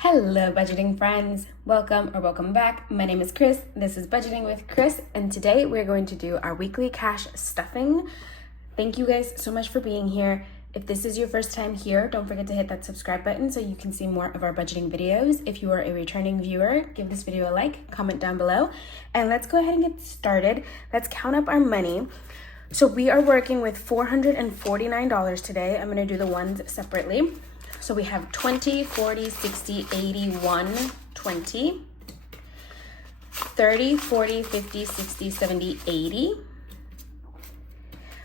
Hello budgeting friends, welcome back. My name is Chris, this is Budgeting with Chris, and today we're going to do our weekly cash stuffing. Thank you guys so much for being here. If this is your first time here, don't forget to hit that subscribe button so you can see more of our budgeting videos. If you are a returning viewer, give this video a like, comment down below, and let's go ahead and get started. Let's count up our money. So we are working with $449 today. I'm going to do the ones separately. So we have 20, 40, 60, 80, 1, 20, 30, 40, 50, 60, 70, 80,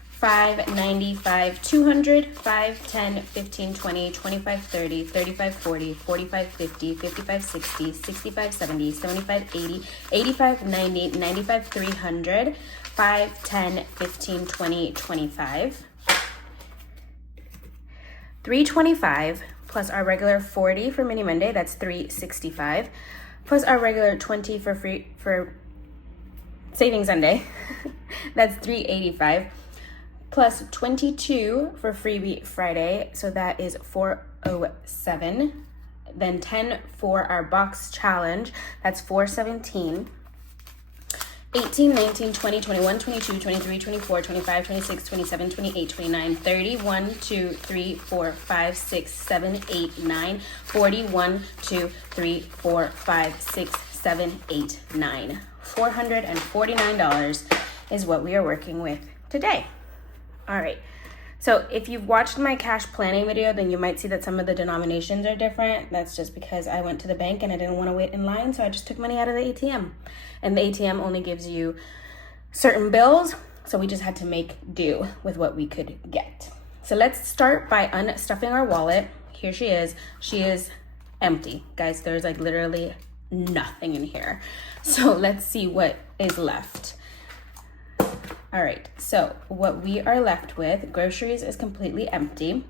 5, 95, 200, 5, 10, 15, 20, 25, 30, 35, 40, 45, 50, 55, 60, 65, 70, 75, 80, 85, 90, 95, 300, 5, 10, 15, 20, 25, 325 plus our regular 40 for Mini Monday, that's 365, plus our regular 20 for Saving Sunday, that's 385, plus 22 for Freebie Friday, so that is 407, then 10 for our box challenge, that's 417, 18, 19, 20, 21, 22, 23, 24, 25, 26, 27, 28, 29, 30, 1, 2, 3, 4, 5, 6, 7, 8, 9, 40, 1, 2, 3, 4, 5, 6, 7, 8, 9. $449 is what we are working with today. All right. So if you've watched my cash planning video, then you might see that some of the denominations are different. That's just because I went to the bank and I didn't want to wait in line, so I just took money out of the ATM. And the ATM only gives you certain bills, so we just had to make do with what we could get. So let's start by unstuffing our wallet. Here she is. She is empty. Guys, there's like literally nothing in here. So let's see what is left. All right, so what we are left with, groceries is completely empty.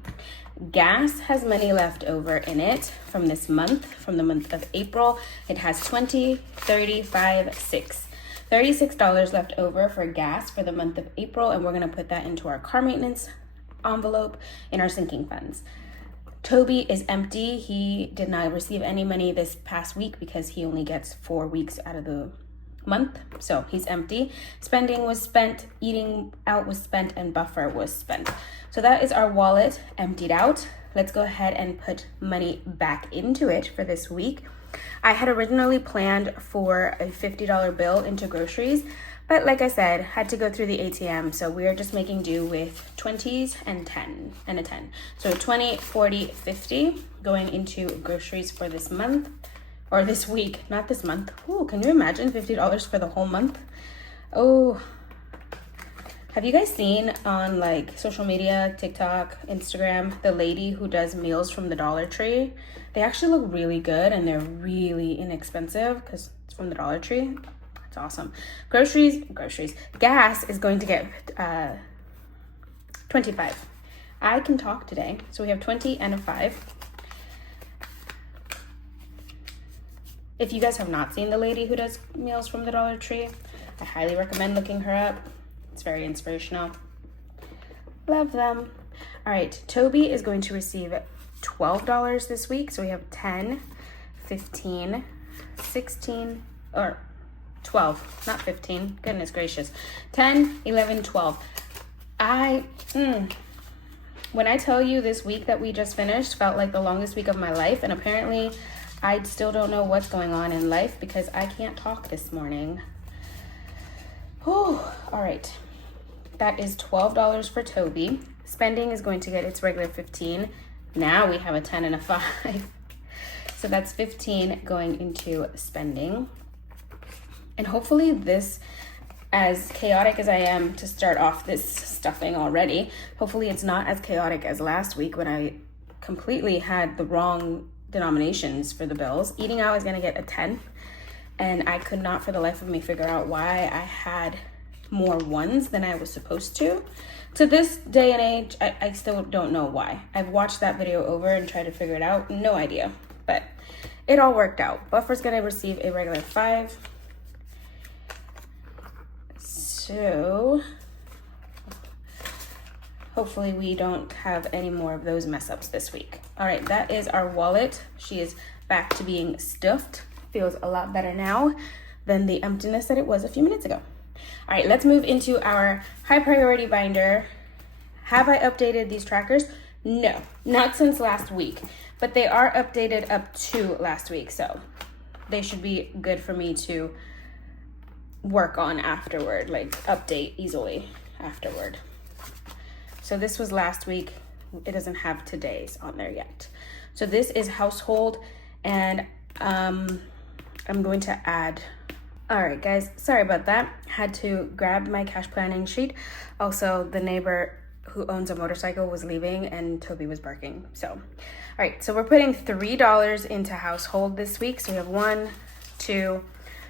Gas has money left over in it from this month, from the month of April. It has 20, 35, 6. $36 left over for gas for the month of April, and we're gonna put that into our car maintenance envelope in our sinking funds. Toby is empty. He did not receive any money this past week because he only gets 4 weeks out of the month, so he's empty. Spending was spent, eating out was spent, and buffer was spent. So that is our wallet emptied out. Let's go ahead and put money back into it for this week. I had originally planned for a $50 bill into groceries, but like I said, had to go through the ATM, so we're just making do with 20s and 10 and a 10. So 20, 40, 50 going into groceries for this month. Or this week, not this month. Ooh, can you imagine $50 for the whole month? Oh, have you guys seen on like social media, TikTok, Instagram, the lady who does meals from the Dollar Tree? They actually look really good and they're really inexpensive because it's from the Dollar Tree. It's awesome. Groceries. Gas is going to get 25. I can talk today. So we have 20 and a 5. If you guys have not seen the lady who does meals from the Dollar Tree, I highly recommend looking her up. It's very inspirational. Love them. All right, Toby is going to receive $12 this week. So we have 10, 15, 16, or 12, not 15. Goodness gracious. 10, 11, 12. When I tell you this week that we just finished felt like the longest week of my life, and apparently I still don't know what's going on in life because I can't talk this morning. Whew. All right, that is $12 for Toby. Spending is going to get its regular 15. Now we have a 10 and a 5. So that's 15 going into spending. And hopefully this, as chaotic as I am to start off this stuffing already, hopefully it's not as chaotic as last week when I completely had the wrong denominations for the bills. Eating out is gonna get a 10, and I could not for the life of me figure out why I had more ones than I was supposed to. To this day and age, I still don't know why. I've watched that video over and tried to figure it out, no idea, but it all worked out. Buffer's gonna receive a regular 5. So hopefully we don't have any more of those mess ups this week. All right, that is our wallet. She is back to being stuffed. Feels a lot better now than the emptiness that it was a few minutes ago. All right, let's move into our high priority binder. Have I updated these trackers? No, not since last week, but they are updated up to last week, so they should be good for me to work on afterward, like update easily afterward. So this was last week. It doesn't have today's on there yet. So this is household, and I'm going to add. All right, guys, sorry about that. Had to grab my cash planning sheet. Also, the neighbor who owns a motorcycle was leaving and Toby was barking. So, all right, so we're putting $3 into household this week. So we have 1, 2,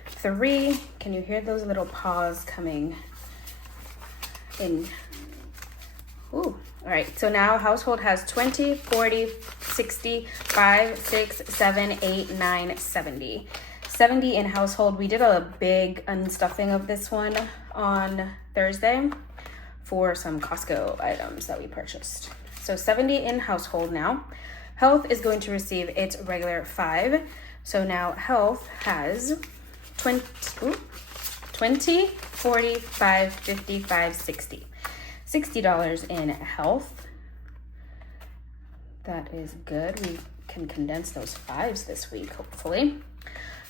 3. Can you hear those little paws coming in? Ooh. All right, so now household has 20, 40, 60, 5, 6, 7, 8, 9, 70. 70 in household. We did a big unstuffing of this one on Thursday for some Costco items that we purchased. So 70 in household now. Health is going to receive its regular 5. So now health has 20, 45, 55, 60. $60 in health. That is good. We can condense those 5s this week, hopefully.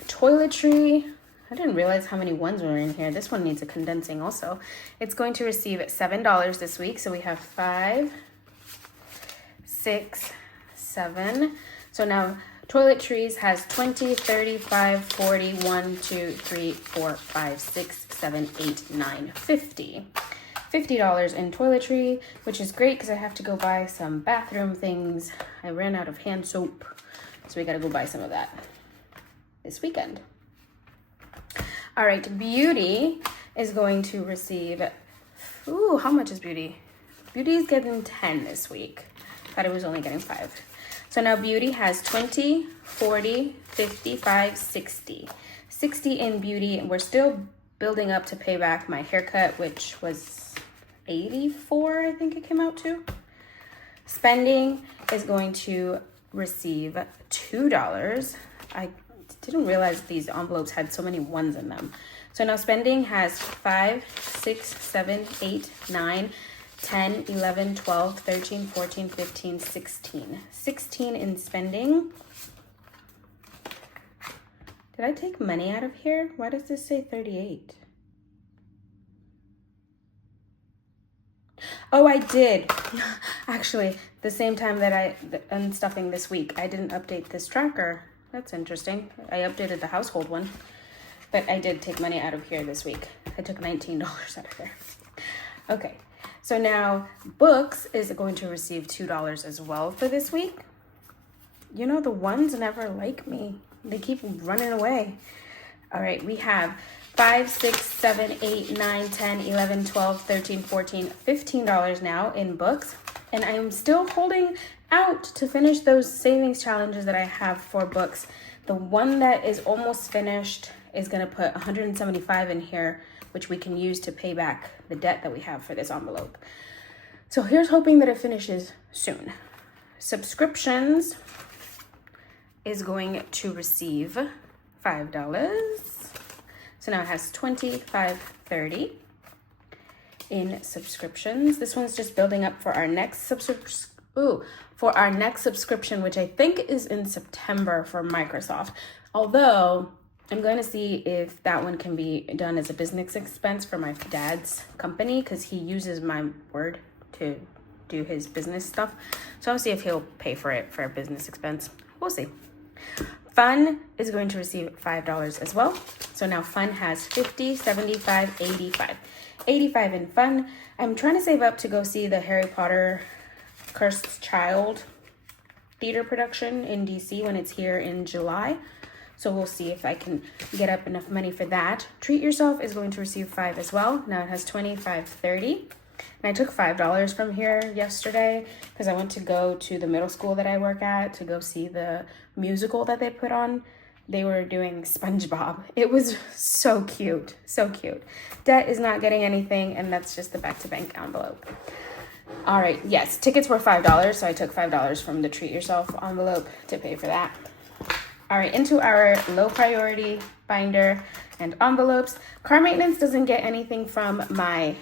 Toiletry. I didn't realize how many ones were in here. This one needs a condensing also. It's going to receive $7 this week. So we have 5, 6, 7. So now toiletries has 20, 35, 40, 1, 2, 3, 4, 5, 6, 7, 8, 9, 50. $50 in toiletry, which is great because I have to go buy some bathroom things. I ran out of hand soap, so we got to go buy some of that this weekend. All right, beauty is going to receive, ooh, how much is beauty? Beauty is getting 10 this week. Thought it was only getting 5. So now beauty has 20, 40, 55, 60. 60 in beauty, and we're still building up to pay back my haircut, which was 84, I think it came out to. Spending is going to receive $2. I didn't realize these envelopes had so many ones in them. So now spending has 5, 6, 7, 8, 9, 10, 11, 12, 13, 14, 15, 16. 16 in spending. Did I take money out of here? Why does this say 38? Oh, I did. Actually, the same time that I'm stuffing this week, I didn't update this tracker. That's interesting. I updated the household one, but I did take money out of here this week. I took $19 out of there. Okay, so now books is going to receive $2 as well for this week. You know, the ones never like me. They keep running away. All right, we have 5, 6, 7, 8, 9, 10, 11, 12, 13, 14, $15 now in books. And I am still holding out to finish those savings challenges that I have for books. The one that is almost finished is going to put 175 in here, which we can use to pay back the debt that we have for this envelope. So here's hoping that it finishes soon. Subscriptions is going to receive $5. So now it has 25, 30 in subscriptions. This one's just building up for our next subscription, which I think is in September for Microsoft. Although I'm going to see if that one can be done as a business expense for my dad's company, because he uses my Word to do his business stuff. So I'll see if he'll pay for it for a business expense. We'll see. Fun is going to receive $5 as well. So now Fun has 50, 75, 85. 85 in Fun. I'm trying to save up to go see the Harry Potter Cursed Child theater production in DC when it's here in July. So we'll see if I can get up enough money for that. Treat Yourself is going to receive 5 as well. Now it has 25, 30. And I took $5 from here yesterday because I went to go to the middle school that I work at to go see the musical that they put on. They were doing SpongeBob. It was so cute, so cute. Debt is not getting anything, and that's just the back-to-bank envelope. All right, yes, tickets were $5, so I took $5 from the Treat Yourself envelope to pay for that. All right, into our low priority binder and envelopes. Car maintenance doesn't get anything from my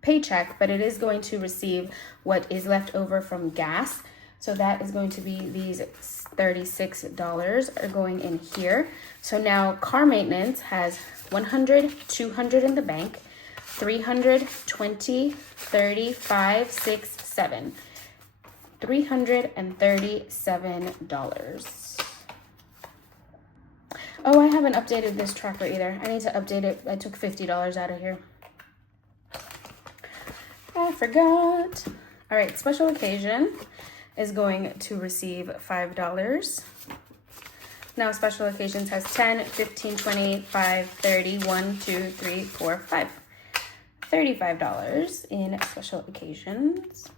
paycheck, but it is going to receive what is left over from gas. So that is going to be these $36 are going in here. So now car maintenance has 100, 200 in the bank, 300, 20, 35, 6, 7. $337. Oh, I haven't updated this tracker either. I need to update it. I took $50 out of here. I forgot. All right, special occasion is going to receive $5. Now special occasions has 10, 15, 20, 5, 30, 1, 2, 3, 4, 5. $35 in special occasions,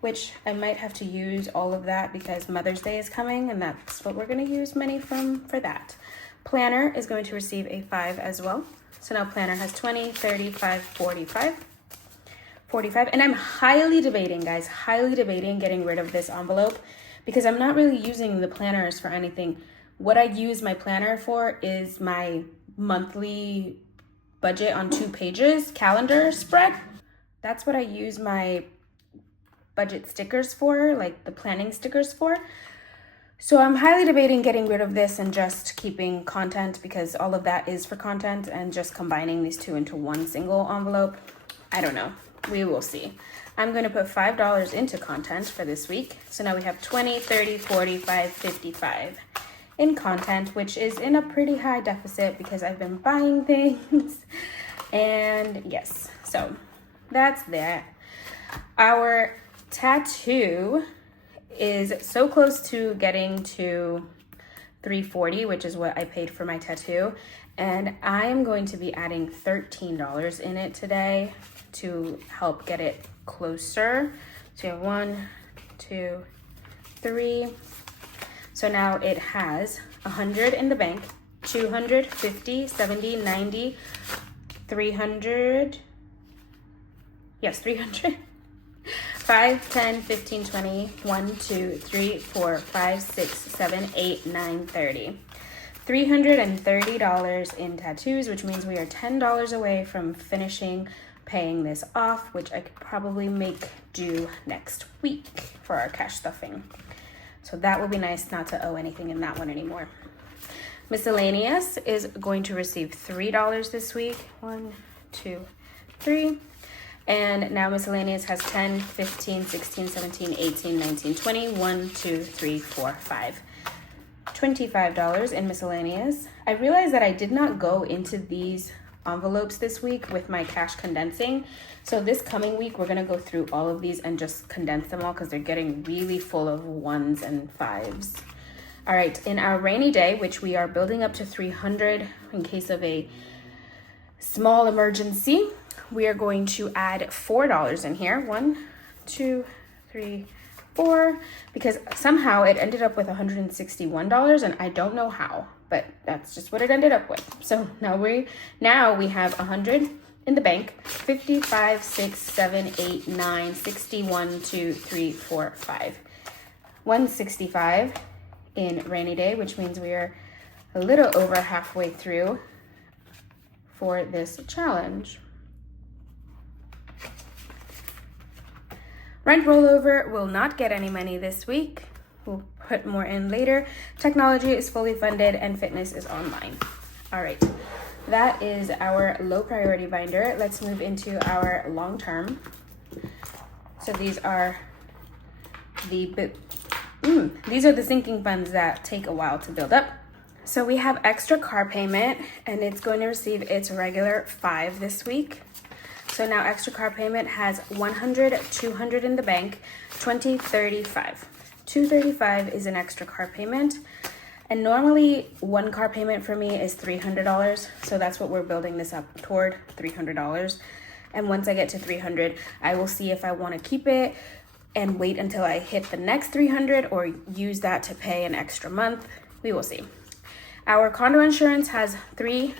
which I might have to use all of that because Mother's Day is coming and that's what we're going to use money from for that. Planner is going to receive a 5 as well. So now planner has 20, 35, 45. And I'm highly debating, guys, highly debating getting rid of this envelope because I'm not really using the planners for anything. What I use my planner for is my monthly budget on 2 pages calendar spread. That's what I use my budget stickers for, like the planning stickers for. So I'm highly debating getting rid of this and just keeping content because all of that is for content and just combining these two into one single envelope. I don't know. We will see. I'm going to put $5 into content for this week. So now we have 20, 30, 45, 55 in content, which is in a pretty high deficit because I've been buying things. And yes, so that's that. Our tattoo is so close to getting to $340, which is what I paid for my tattoo. And I am going to be adding $13 in it today to help get it closer. So you have 1, 2, 3. So now it has 100 in the bank, 200, 50, 70, 90, 300. Yes, 300. 5, 10, 15, 20, 1, 2, 3, 4, 5, 6, 7, 8, 9, 30. $330 in tattoos, which means we are $10 away from finishing paying this off, which I could probably make due next week for our cash stuffing. So that will be nice not to owe anything in that one anymore. Miscellaneous is going to receive $3 this week. 1, 2, 3. And now miscellaneous has 10, 15, 16, 17, 18, 19, 20, 1, 2, 3, 4, 5. $25 in miscellaneous. I realized that I did not go into these envelopes this week with my cash condensing. So this coming week, we're gonna go through all of these and just condense them all because they're getting really full of 1s and 5s. All right, in our rainy day, which we are building up to 300 in case of a small emergency, we are going to add $4 in here. 1, 2, 3, 4, because somehow it ended up with $161 and I don't know how, but that's just what it ended up with. So now we have 100 in the bank, 55, 6, 7, 8, 9, 60, 1, 2, 3, 4, 5. 165 in rainy day, which means we are a little over halfway through for this challenge. Rent rollover will not get any money this week. We'll put more in later. Technology is fully funded and fitness is online. All right, that is our low priority binder. Let's move into our long term. So these are the sinking funds that take a while to build up. So we have extra car payment and it's going to receive its regular 5 this week. So now extra car payment has 100, 200 in the bank, 20, 35. 235 is an extra car payment. And normally one car payment for me is $300. So that's what we're building this up toward, $300. And once I get to 300, I will see if I want to keep it and wait until I hit the next 300 or use that to pay an extra month. We will see. Our condo insurance has 3,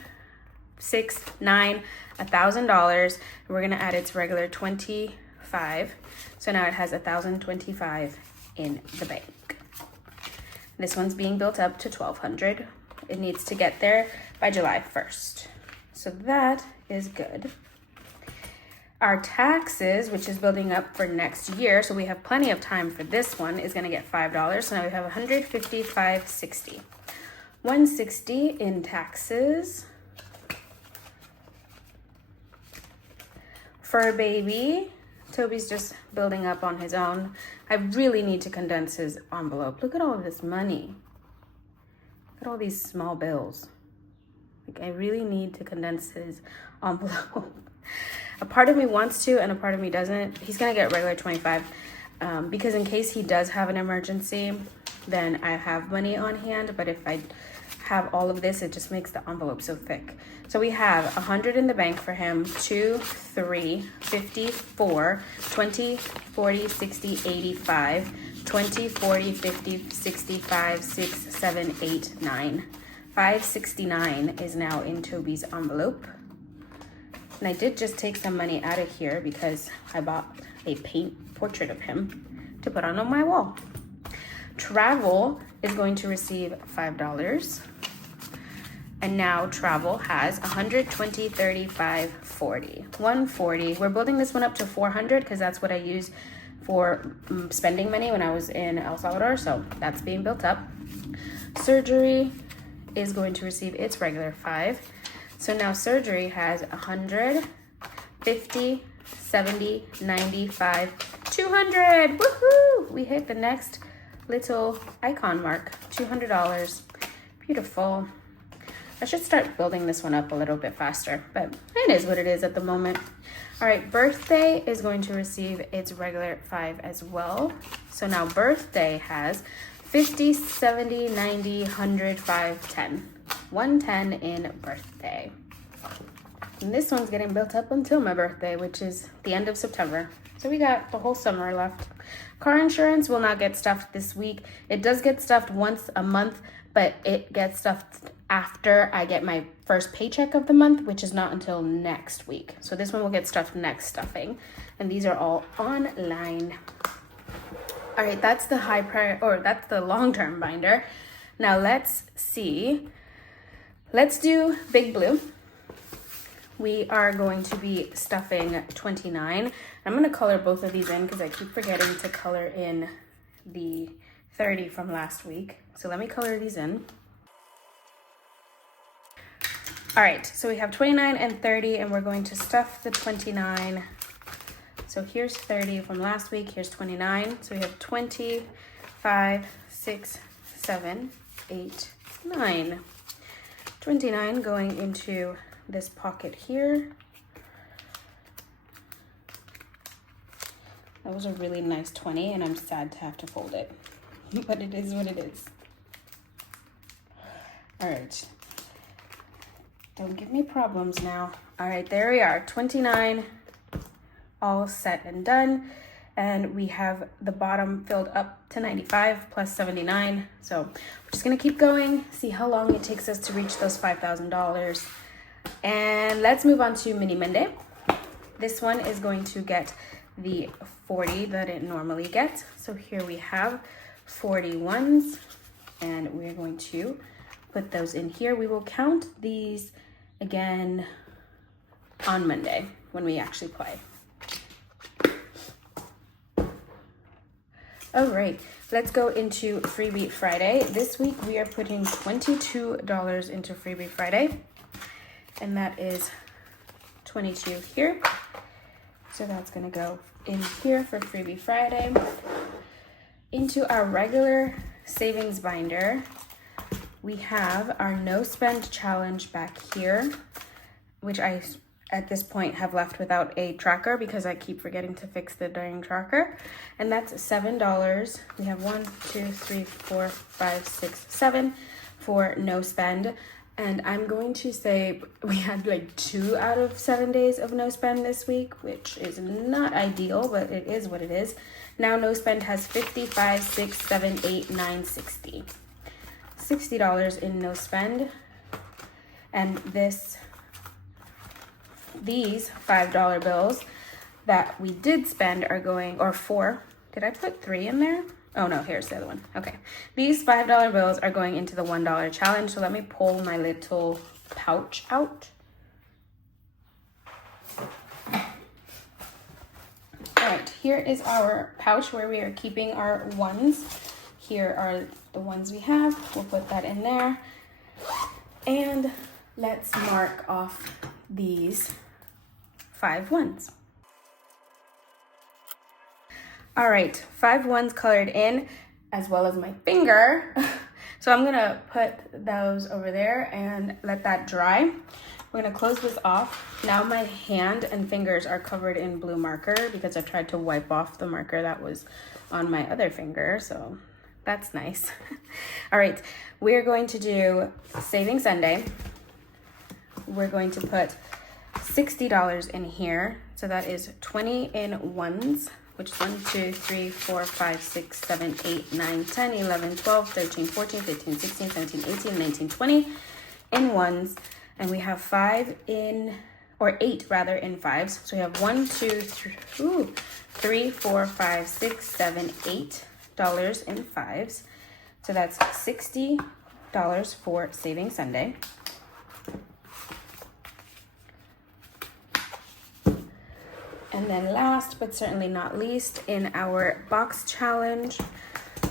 6, 9, $1,000. We're gonna add its regular 25. So now it has $1,025 in the bank. This one's being built up to $1,200. It needs to get there by July 1st. So that is good. Our taxes, which is building up for next year, so we have plenty of time for this one, is gonna get $5. So now we have $155.60. $160 in taxes. Fur baby, Toby's just building up on his own. I really need to condense his envelope. Look at all of this money. Look at all these small bills. Like, I really need to condense his envelope. A part of me wants to and a part of me doesn't. He's gonna get regular 25 because in case he does have an emergency, then I have money on hand. But if I have all of this, it just makes the envelope so thick. So we have 100 in the bank for him, 2, 3, 54, 20, 40, 60, 85, 20, 40, 50, 65, 6, 7, 8, 9. 569 is now in Toby's envelope. And I did just take some money out of here because I bought a paint portrait of him to put on my wall. Travel is going to receive $5. And now travel has 120, 35, 40. 140. We're building this one up to 400 because that's what I use for spending money when I was in El Salvador. So that's being built up. Surgery is going to receive its regular 5. So now surgery has 100, 50, 70, 95, 200. Woohoo! We hit the next little icon mark, $200. Beautiful. I should start building this one up a little bit faster, but it is what it is at the moment. All right, birthday is going to receive its regular 5 as well. So now birthday has 50, 70, 90, 100, 5, 10. 110 in birthday. And this one's getting built up until my birthday, which is the end of September. So we got the whole summer left. Car insurance will not get stuffed this week. It does get stuffed once a month, but it gets stuffed after I get my first paycheck of the month, which is not until next week. So this one will get stuffed next stuffing. And these are all online. All right, that's the that's the long-term binder. Now let's see. Let's do Big Blue. We are going to be stuffing 29. I'm gonna color both of these in because I keep forgetting to color in the 30 from last week. So let me color these in. All right, so we have 29 and 30 and we're going to stuff the 29. So here's 30 from last week, here's 29. So we have 20, 5, 6, 7, 8, 9. 29 going into this pocket here. That was a really nice 20 and I'm sad to have to fold it, but it is what it is. All right, don't give me problems now. All right, there we are, 29, all set and done. And we have the bottom filled up to 95 plus 79. So we're just gonna keep going, see how long it takes us to reach those $5,000. And let's move on to Mini Monday. This one is going to get the 40 that it normally gets. So here we have 41s and we're going to put those in here. We will count these again on Monday when we actually play. All right, let's go into Freebie Friday. This week we are putting $22 into Freebie Friday, and that is 22 here. So that's gonna go in here for Freebie Friday. Into our regular savings binder, we have our no spend challenge back here, which I at this point have left without a tracker because I keep forgetting to fix the dang tracker. And that's $7. We have 1, 2, 3, 4, 5, 6, 7 for no spend. And I'm going to say we had like 2 out of 7 days of no spend this week, which is not ideal, but it is what it is. Now no spend has 55, 6, 7, 8, 9, 60. $60 in no spend. And these $5 bills that we did spend are going, or 4. Did I put 3 in there? Oh no, here's the other one. Okay. These $5 bills are going into the $1 challenge. So let me pull my little pouch out. All right, here is our pouch where we are keeping our ones. Here are the ones we have. We'll put that in there. And let's mark off these 5 ones. All right, 5 ones colored in, as well as my finger. So I'm gonna put those over there and let that dry. We're gonna close this off. Now my hand and fingers are covered in blue marker because I tried to wipe off the marker that was on my other finger, so that's nice. All right, we're going to do Saving Sunday. We're going to put $60 in here. So that is 20 in ones, which is 1, 2, 3, 4, 5, 6, 7, 8, 9, 10, 11, 12, 13, 14, 15, 16, 17, 18, 19, 20 in ones. And we have 8 rather in fives. So we have 1, 2, 3, 4, 5, 6, 7, $8 in fives. So that's $60 for Saving Sunday. And then last but certainly not least, in our box challenge,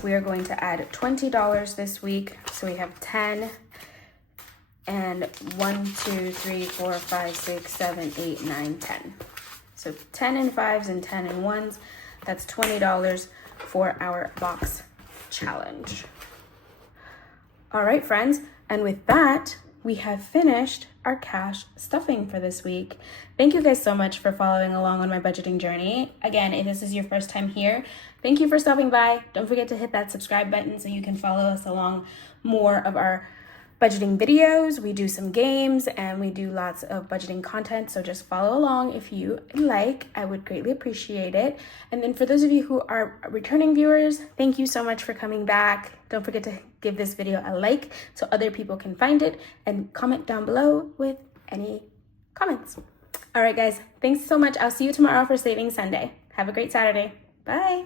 we are going to add $20 this week. So we have 10 and 1, 2, 3, 4, 5, 6, 7, 8, 9, 10. So 10 in fives and 10 in ones. That's $20 for our box challenge. All right, friends. And with that, we have finished our cash stuffing for this week. Thank you guys so much for following along on my budgeting journey. Again, if this is your first time here, thank you for stopping by. Don't forget to hit that subscribe button so you can follow us along more of our budgeting videos. We do some games and we do lots of budgeting content, so just follow along if you like. I would greatly appreciate it. And then for those of you who are returning viewers, thank you so much for coming back. Don't forget to give this video a like so other people can find it, and comment down below with any comments. All right, guys, thanks so much. I'll see you tomorrow for Saving Sunday. Have a great Saturday. Bye.